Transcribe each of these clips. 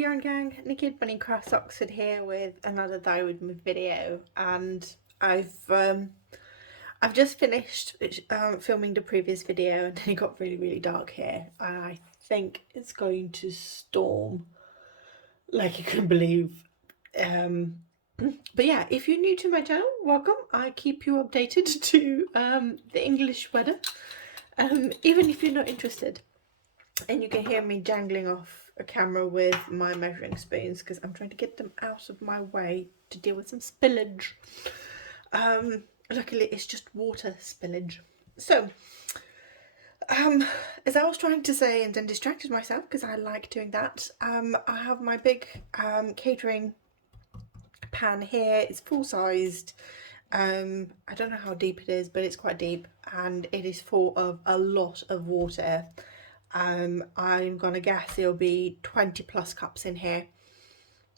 Yarn Gang, Naked Bunny Crafts Oxford here with another Thyroid video, and I've just finished filming the previous video, and then it got really dark here, and I think it's going to storm like you can believe. But yeah, if you're new to my channel, welcome. I keep you updated to the English weather, even if you're not interested, and you can hear me jangling off a camera with my measuring spoons because I'm trying to get them out of my way to deal with some spillage. Luckily it's just water spillage. So as I was trying to say and then distracted myself because I like doing that, I have my big catering pan here. It's full-sized. I don't know how deep it is, but it's quite deep, and it is full of a lot of water. I'm gonna guess it'll be 20 plus cups in here.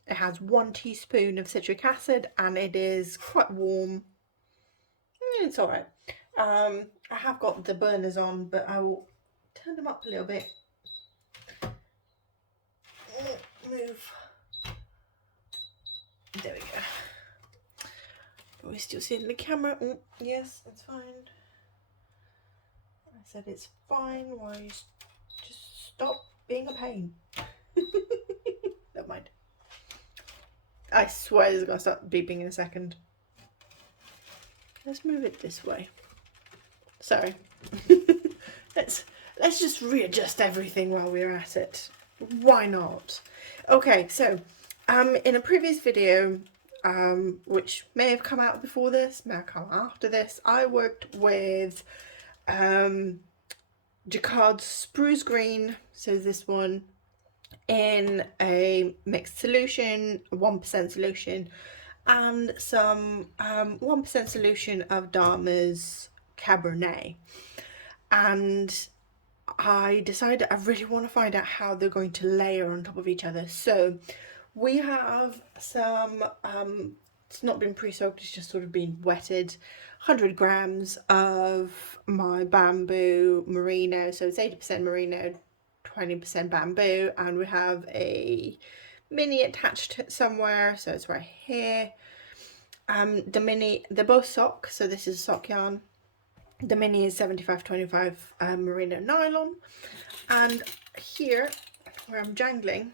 It has 1 teaspoon of citric acid and it is quite warm. It's alright. I have got the burners on, but I will turn them up a little bit. Move. There we go. Are we still seeing the camera? Yes, it's fine. I said it's fine. Why? Just stop being a pain. Never mind. I swear it's gonna start beeping in a second. Let's move it this way. Sorry. let's just readjust everything while we're at it. Why not? Okay, so in a previous video, which may have come out before this, may have come after this, I worked with Jacquard's Spruce green, so this one, in a mixed solution, 1% solution, and some 1% solution of Dharma's cabernet. And I decided I really want to find out how they're going to layer on top of each other. So we have some, it's not been pre-soaked, it's just sort of been wetted, 100 grams of my bamboo merino, so it's 80% merino, 20% bamboo, and we have a mini attached somewhere, so it's right here. The mini, they're both sock, so this is sock yarn. The mini is 75-25 merino nylon, and here where I'm jangling,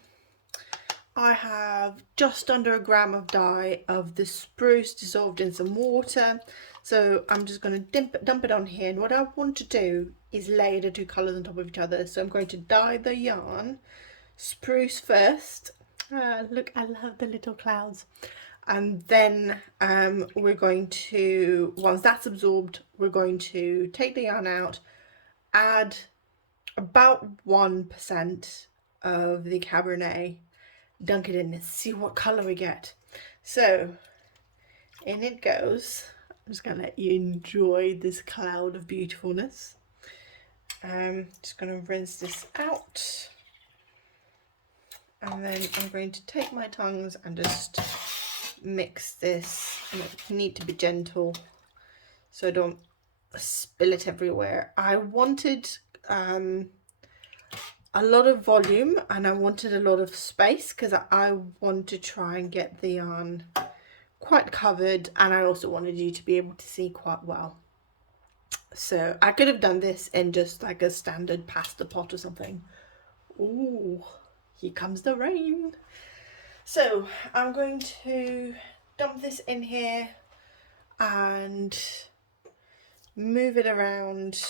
I have just under a gram of dye of the spruce dissolved in some water. So I'm just going to dump it on here, and what I want to do is layer the two colours on top of each other. So I'm going to dye the yarn spruce first. Look, I love the little clouds. And then we're going to, once that's absorbed, we're going to take the yarn out, add about 1% of the cabernet, dunk it in and see what colour we get. So in it goes. I'm just going to let you enjoy this cloud of beautifulness. Just going to rinse this out, and then I'm going to take my tongs and just mix this. I need to be gentle so I don't spill it everywhere. I wanted a lot of volume and I wanted a lot of space because I want to try and get the yarn quite covered, and I also wanted you to be able to see quite well. So I could have done this in just like a standard pasta pot or something. Ooh, here comes the rain. So I'm going to dump this in here and move it around.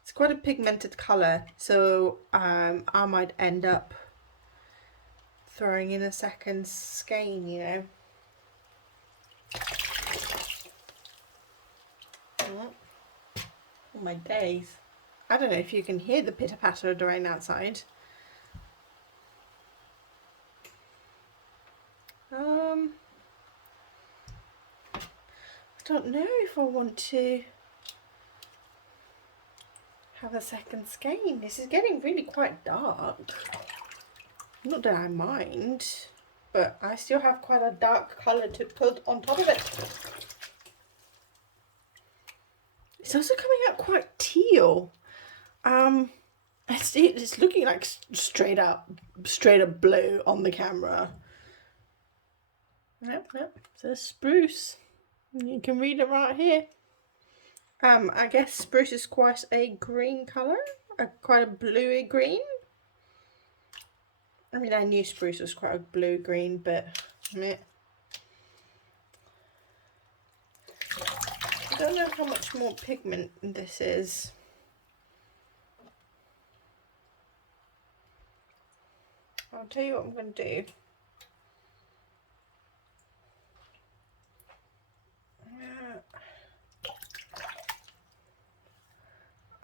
It's quite a pigmented colour, so I might end up throwing in a second skein, you know. Oh my days. I don't know if you can hear the pitter-patter of the rain outside. I don't know if I want to have a second skein. This is getting really quite dark. Not that I mind, but I still have quite a dark colour to put on top of it. It's also coming out quite teal. It's looking like straight up blue on the camera. Yep, it says Spruce. You can read it right here. I guess Spruce is quite a green colour, quite a bluey green. I mean, I knew Spruce was quite a blue green, but yeah. I don't know how much more pigment this is. I'll tell you what I'm going to do.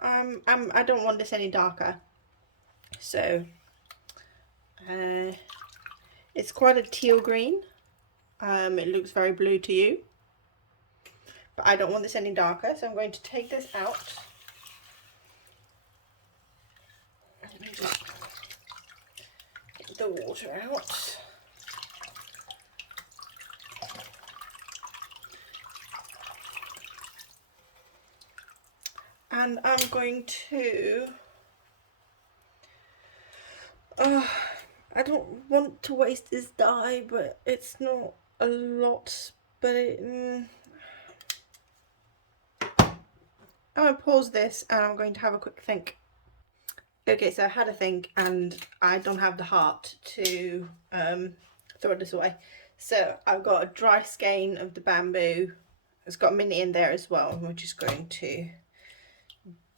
I don't want this any darker, so it's quite a teal green. It looks very blue to you, but I don't want this any darker, so I'm going to take this out. Let me just get the water out. And I'm going to, I don't want to waste this dye, but it's not a lot, but I'm going to pause this and I'm going to have a quick think. Okay, so I had a think and I don't have the heart to throw this away. So I've got a dry skein of the bamboo. It's got a mini in there as well. We're just going to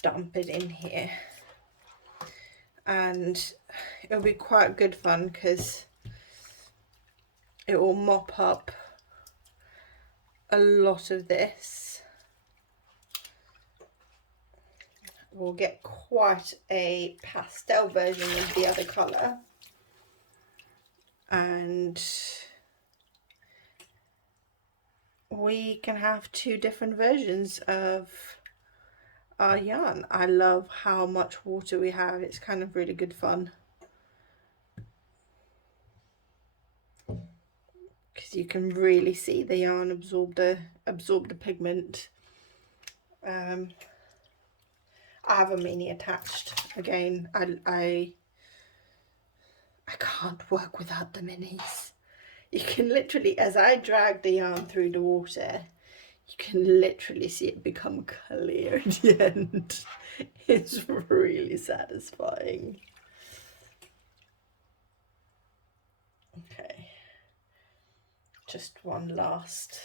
dump it in here, and it'll be quite good fun because it will mop up a lot of this. We'll get quite a pastel version of the other colour, and we can have two different versions of our yarn. I love how much water we have. It's kind of really good fun because you can really see the yarn absorb the pigment. I have a mini attached. Again, I can't work without the minis. You can literally, as I drag the yarn through the water, you can literally see it become clear at the end. It's really satisfying. Okay, just one last.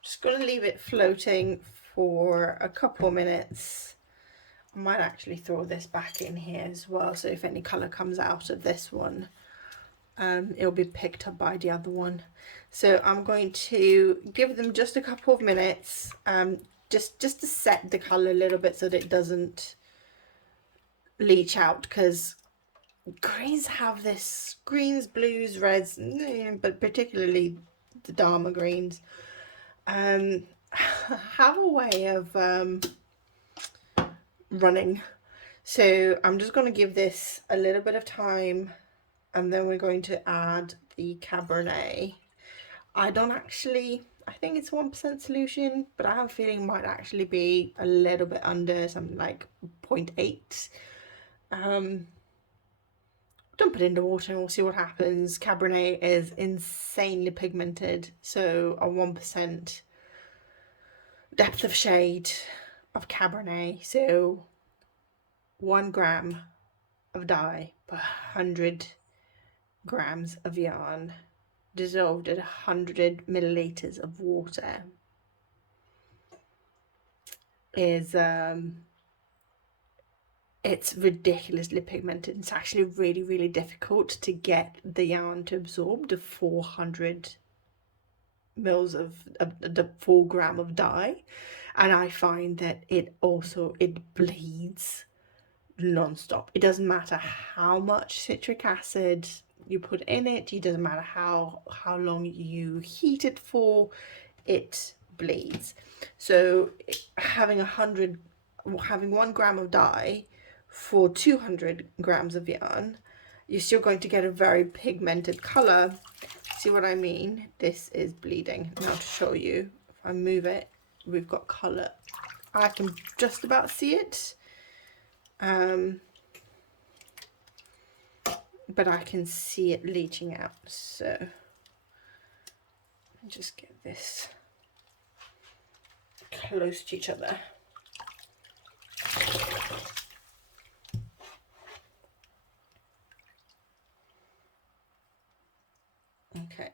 Just going to leave it floating for a couple minutes. I might actually throw this back in here as well, so if any colour comes out of this one, it'll be picked up by the other one. So I'm going to give them just a couple of minutes, just to set the colour a little bit so that it doesn't leach out, because greens have this, greens, blues, reds, but particularly the Dharma greens, have a way of running. So I'm just going to give this a little bit of time, and then we're going to add the cabernet. I think it's 1% solution, but I have a feeling it might actually be a little bit under, something like 0.8. Dump it in the water and we'll see what happens. Cabernet is insanely pigmented, so a 1% depth of shade of cabernet, so 1 gram of dye per 100 grams of yarn dissolved at 100 milliliters of water is it's ridiculously pigmented. It's actually really, really difficult to get the yarn to absorb the 400 mils of the 4 gram of dye, and I find that it bleeds non-stop. It doesn't matter how much citric acid you put in it, it doesn't matter how long you heat it for, it bleeds. So having 1 gram of dye for 200 grams of yarn, you're still going to get a very pigmented color. See what I mean? This is bleeding. Now to show you, if I move it, we've got color. I can just about see it. But I can see it leaching out. So let me just get this close to each other. Okay.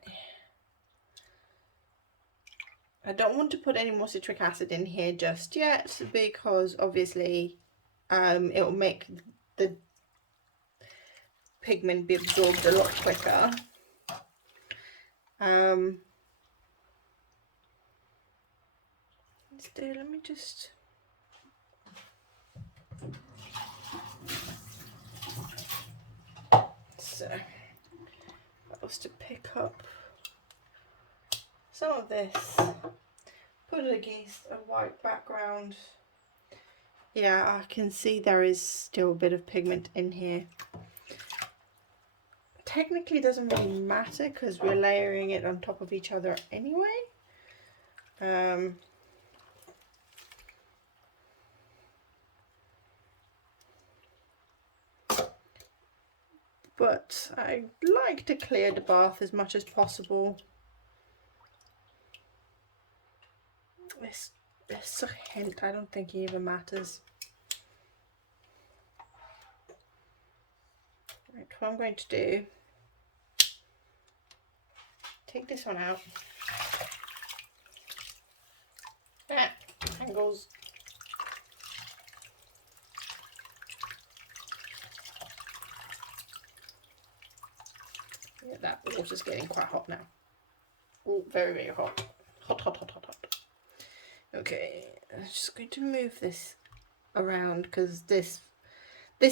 I don't want to put any more citric acid in here just yet because obviously it will make the pigment be absorbed a lot quicker. Instead, let me just that was to pick up some of this, put it against a white background. Yeah, I can see there is still a bit of pigment in here. Technically doesn't really matter because we're layering it on top of each other anyway. But I like to clear the bath as much as possible. This a hint, I don't think it even matters. Right, what I'm going to do, take this one out. Angles. Yeah, that water's getting quite hot now. Oh, very, very hot. Hot, hot, hot, hot, hot. Okay, I'm just going to move this around because this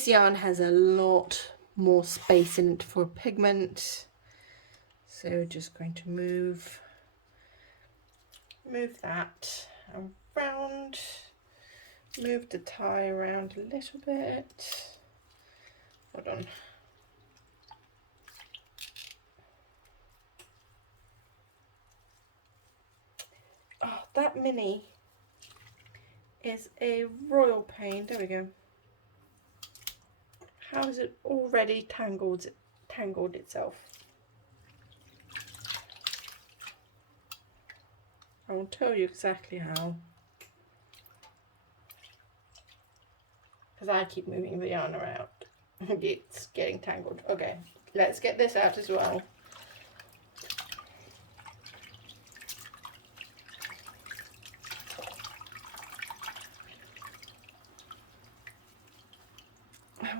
yarn has a lot more space in it for pigment. So just going to move that around, move the tie around a little bit. Hold on. Oh, that mini is a royal pain. There we go. How is it already tangled itself? I will tell you exactly how. Because I keep moving the yarn around. It's getting tangled. Okay, let's get this out as well.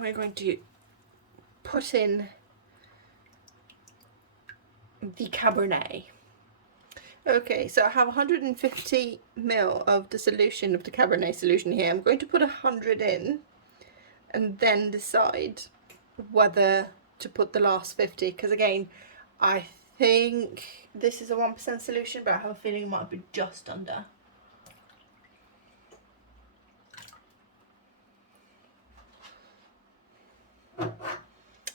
We're going to put in the cabernet. Okay, so I have 150 ml of the solution of the cabernet solution here. I'm going to put 100 in and then decide whether to put the last 50, because again, I think this is a 1% solution, but I have a feeling it might be just under.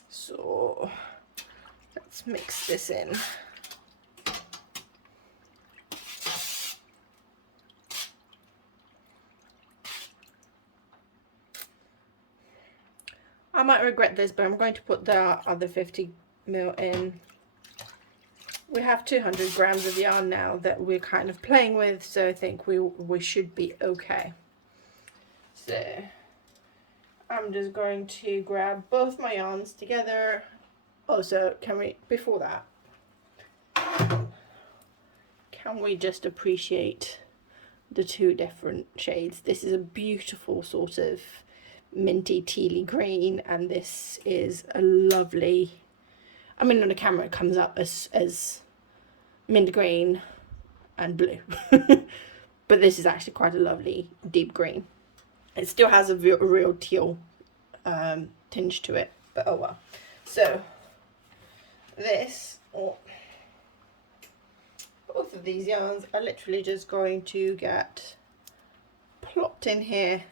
So let's mix this in. I might regret this, but I'm going to put the other 50 ml in. We have 200 grams of yarn now that we're kind of playing with, so I think we should be okay. So I'm just going to grab both my yarns together. Also, before that, can we just appreciate the two different shades? This is a beautiful sort of minty tealy green, and this is a lovely, I mean on the camera it comes up as mint green and blue but this is actually quite a lovely deep green. It still has a real teal tinge to it, but oh well. So this, both of these yarns are literally just going to get plopped in here.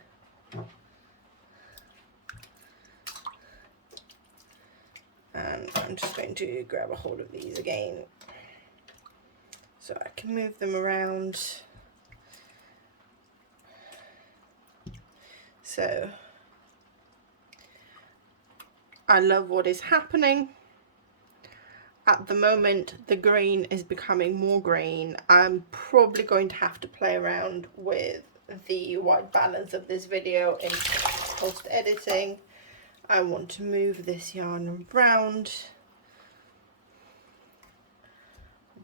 I'm just going to grab a hold of these again so I can move them around. So I love what is happening. At the moment, the green is becoming more green. I'm probably going to have to play around with the white balance of this video in post editing. I want to move this yarn around.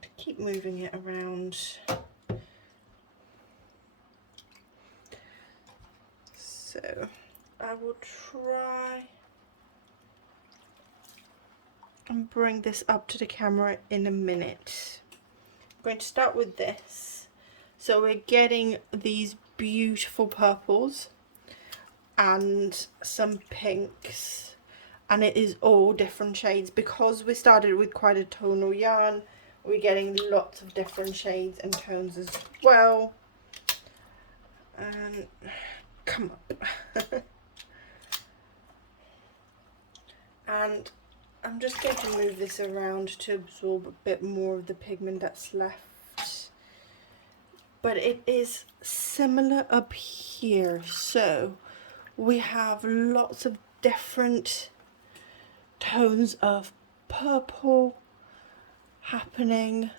To keep moving it around. So I will try and bring this up to the camera in a minute. I'm going to start with this. So we're getting these beautiful purples and some pinks, and it is all different shades because we started with quite a tonal yarn. We're getting lots of different shades and tones as well. And come up. And I'm just going to move this around to absorb a bit more of the pigment that's left. But it is similar up here. So we have lots of different tones of purple happening.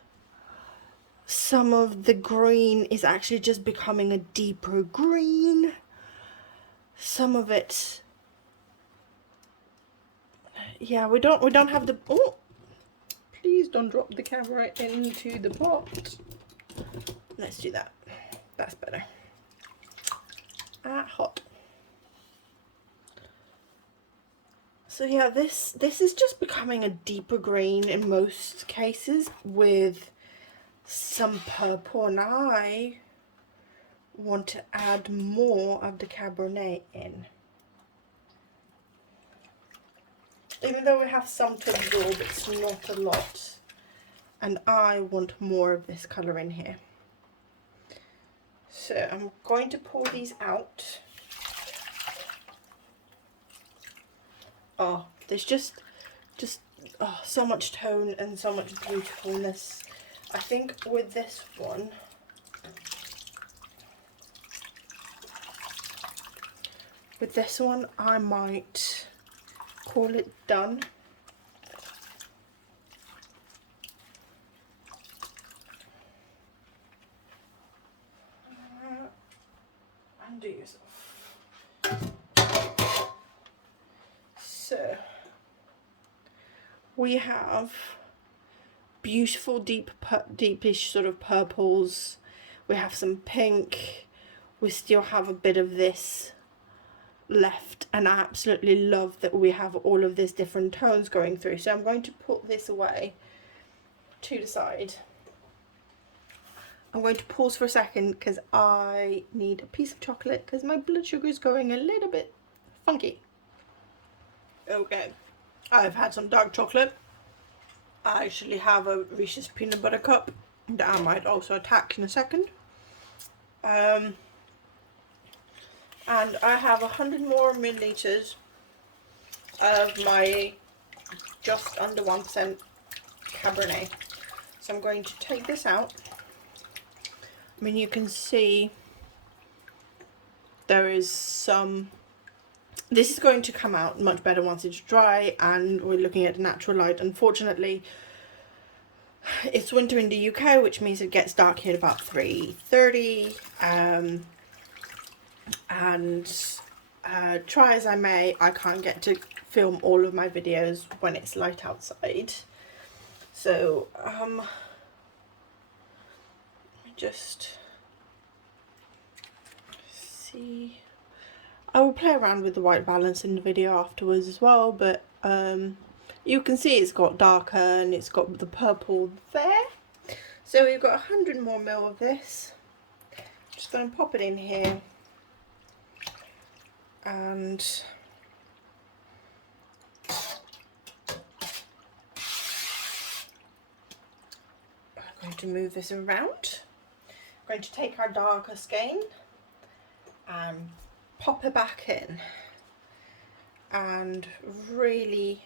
Some of the green is actually just becoming a deeper green. Some of it, yeah, we don't have the, oh, please don't drop the camera into the pot. Let's do that. That's better. Hot. So yeah, this is just becoming a deeper green in most cases with some purple, and I want to add more of the cabernet in. Even though we have some to absorb, it's not a lot, and I want more of this colour in here. So I'm going to pour these out. Oh, there's just oh, so much tone and so much beautifulness. I think with this one, I might call it done. Undo yourself. So we have beautiful deepish sort of purples. We have some pink. We still have a bit of this left, and I absolutely love that we have all of these different tones going through. So I'm going to put this away to the side. I'm going to pause for a second because I need a piece of chocolate because my blood sugar is going a little bit funky. Okay, I've had some dark chocolate. I actually have a Reese's peanut butter cup that I might also attack in a second. And I have 100 more milliliters of my just under 1% cabernet. So I'm going to take this out. I mean, you can see there is some, this is going to come out much better once it's dry and we're looking at natural light. Unfortunately, it's winter in the UK, which means it gets dark here at about 3:30. And try as I may, I can't get to film all of my videos when it's light outside. So just see. I will play around with the white balance in the video afterwards as well, but you can see it's got darker and it's got the purple there. So we've got 100 more ml of this. Just going to pop it in here, and I'm going to move this around. I'm going to take our darker skein and pop it back in and really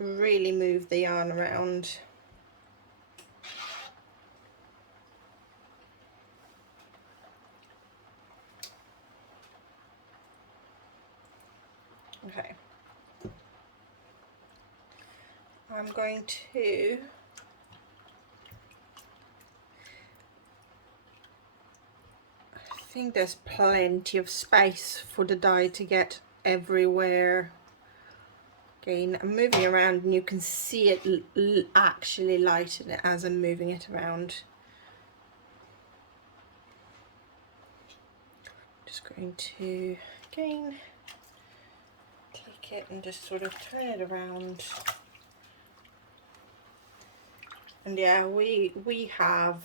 really move the yarn around. Okay. I'm going to I think there's plenty of space for the dye to get everywhere. Again, I'm moving around and you can see it actually lighten it as I'm moving it around. Just going to, again, take it and just sort of turn it around. And yeah, we have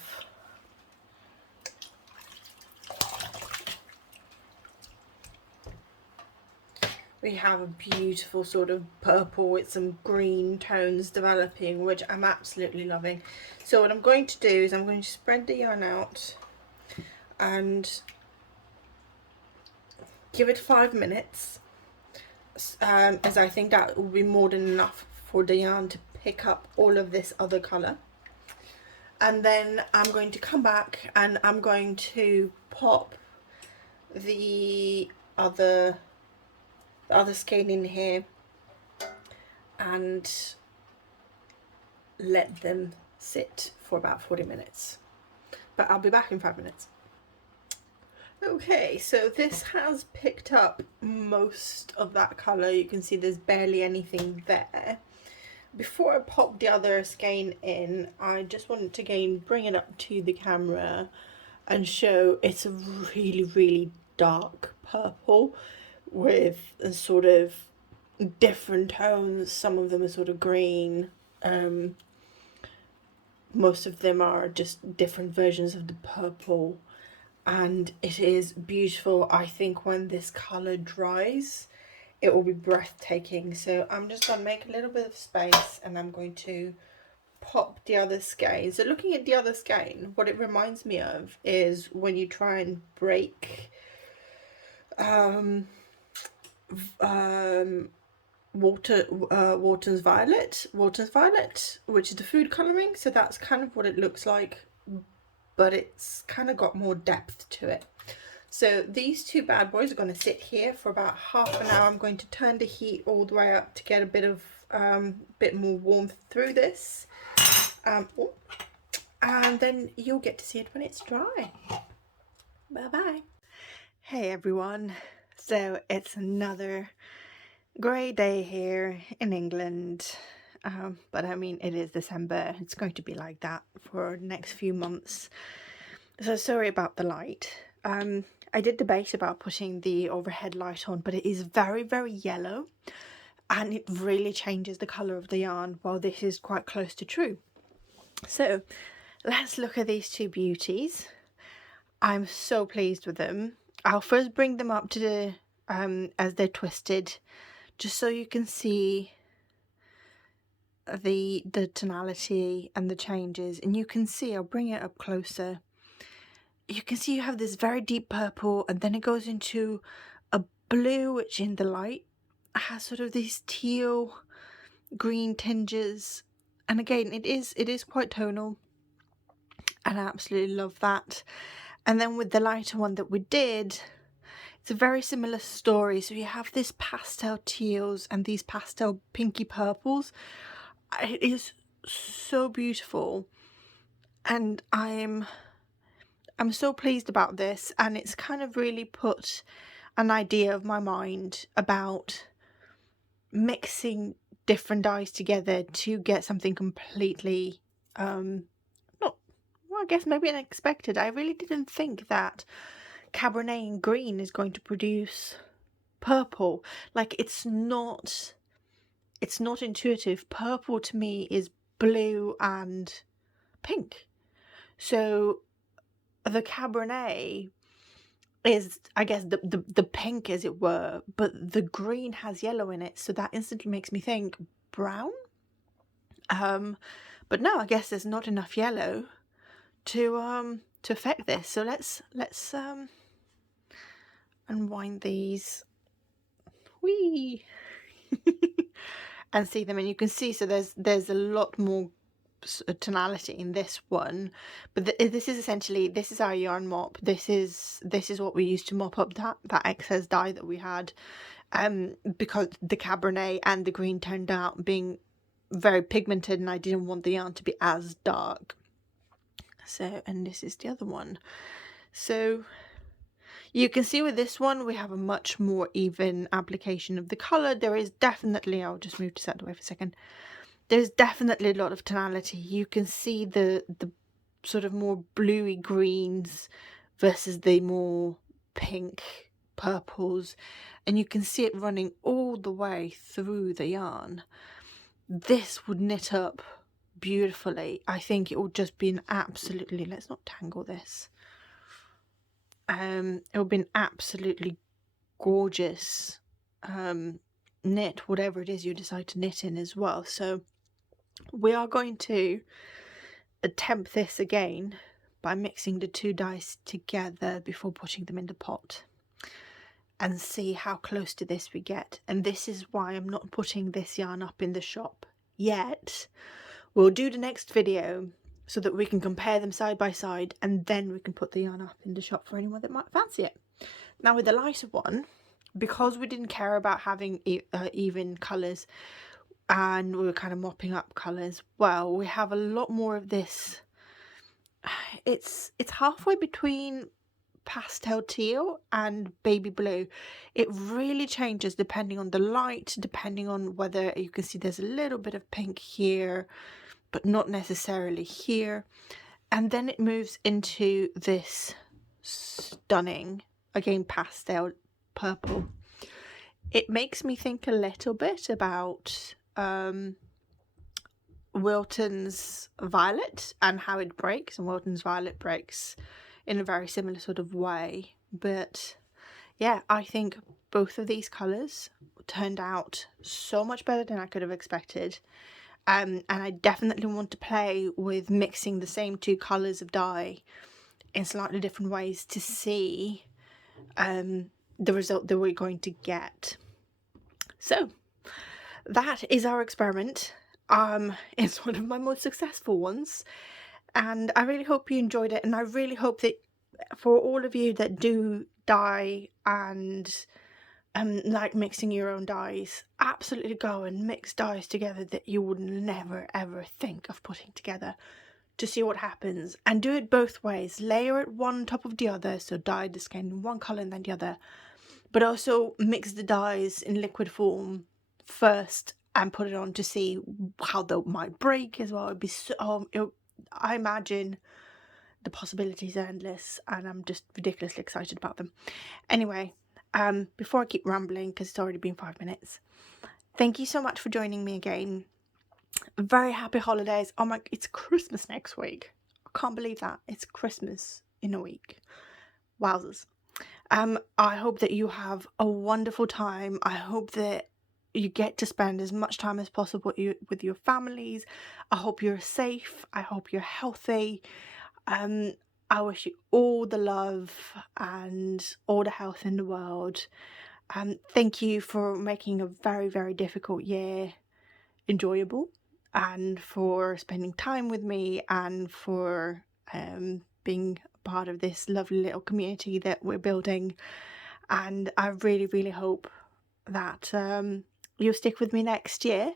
a beautiful sort of purple with some green tones developing, which I'm absolutely loving. So what I'm going to do is I'm going to spread the yarn out and give it 5 minutes, as I think that will be more than enough for the yarn to pick up all of this other colour. And then I'm going to come back and I'm going to pop the other skein in here and let them sit for about 40 minutes. But I'll be back in 5 minutes. Okay, so this has picked up most of that colour. You can see there's barely anything there. Before I pop the other skein in, I just wanted to again bring it up to the camera and show it's a really, really dark purple with a sort of different tones. Some of them are sort of green. Most of them are just different versions of the purple. And it is beautiful. I think when this colour dries, it will be breathtaking. So I'm just going to make a little bit of space and I'm going to pop the other skein. So looking at the other skein, what it reminds me of is when you try and break Wharton's Violet, which is the food colouring. So that's kind of what it looks like, but it's kind of got more depth to it. So these two bad boys are going to sit here for about half an hour. I'm going to turn the heat all the way up to get a bit of bit more warmth through this, and then you'll get to see it when it's dry. Bye bye. Hey everyone, so it's another great day here in England, but I mean it is December. It's going to be like that for the next few months, so sorry about the light. I did debate about putting the overhead light on, but it is very, very yellow and it really changes the colour of the yarn, while this is quite close to true. So let's look at these two beauties. I'm so pleased with them. I'll first bring them up to the as they're twisted, just so you can see the tonality and the changes, and you can see, I'll bring it up closer. You can see you have this very deep purple, and then it goes into a blue, which in the light has sort of these teal green tinges, and again it is quite tonal, and I absolutely love that. And then with the lighter one that we did, it's a very similar story. So you have this pastel teals and these pastel pinky purples. It is so beautiful, and I'm so pleased about this, and it's kind of really put an idea of my mind about mixing different dyes together to get something completely not, well, I guess maybe unexpected. I really didn't think that cabernet and green is going to produce purple. Like, it's not intuitive. Purple to me is blue and pink. So the cabernet is, I guess, the pink, as it were, but the green has yellow in it, so that instantly makes me think brown. But no, I guess there's not enough yellow to affect this. So let's unwind these. Whee! and see them, and you can see, so there's a lot more tonality in this one, but this is essentially, this is our yarn mop. This is what we used to mop up that excess dye that we had, because the cabernet and the green turned out being very pigmented, and I didn't want the yarn to be as dark. So, and this is the other one. So you can see with this one we have a much more even application of the color. There is definitely, I'll just move to set away for a second, there's definitely a lot of tonality. You can see the sort of more bluey greens versus the more pink purples, and you can see it running all the way through the yarn. This would knit up beautifully. I think it would just be an absolutely, let's not tangle this, it would be an absolutely gorgeous knit, whatever it is you decide to knit in as well. So we are going to attempt this again by mixing the two dyes together before putting them in the pot, and see how close to this we get. And this is why I'm not putting this yarn up in the shop yet. We'll do the next video so that we can compare them side by side, and then we can put the yarn up in the shop for anyone that might fancy it. Now with the lighter one, because we didn't care about having even colours, and we were kind of mopping up colours, well, we have a lot more of this. It's halfway between pastel teal and baby blue. It really changes depending on the light, depending on whether you can see there's a little bit of pink here, but not necessarily here. And then it moves into this stunning, again, pastel purple. It makes me think a little bit about Wilton's violet and how it breaks, and Wilton's violet breaks in a very similar sort of way. But yeah, I think both of these colours turned out so much better than I could have expected. And I definitely want to play with mixing the same two colours of dye in slightly different ways to see the result that we're going to get. So that is our experiment. It's one of my most successful ones, and I really hope you enjoyed it, and I really hope that for all of you that do dye and like mixing your own dyes, absolutely go and mix dyes together that you would never ever think of putting together, to see what happens. And do it both ways. Layer it one on top of the other, so dye the skein in one colour and then the other, but also mix the dyes in liquid form first and put it on to see how they might break as well. It'd be so, I imagine the possibilities are endless, and I'm just ridiculously excited about them. Anyway, before I keep rambling, because it's already been 5 minutes, thank you so much for joining me again. Very happy holidays. Oh my, it's Christmas next week. I can't believe that. It's Christmas in a week. Wowzers. I hope that you have a wonderful time. I hope that you get to spend as much time as possible with your families. I hope you're safe. I hope you're healthy. I wish you all the love and all the health in the world. Thank you for making a very, very difficult year enjoyable, and for spending time with me, and for being part of this lovely little community that we're building. And I really, really hope that you'll stick with me next year.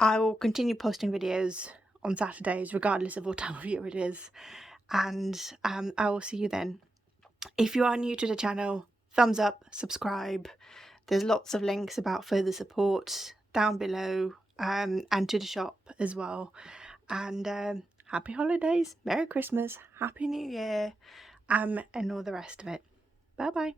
I will continue posting videos on Saturdays regardless of what time of year it is, and I will see you then. If you are new to the channel, thumbs up, subscribe. There's lots of links about further support down below, and to the shop as well. And happy holidays, Merry Christmas, Happy New Year, and all the rest of it. Bye bye.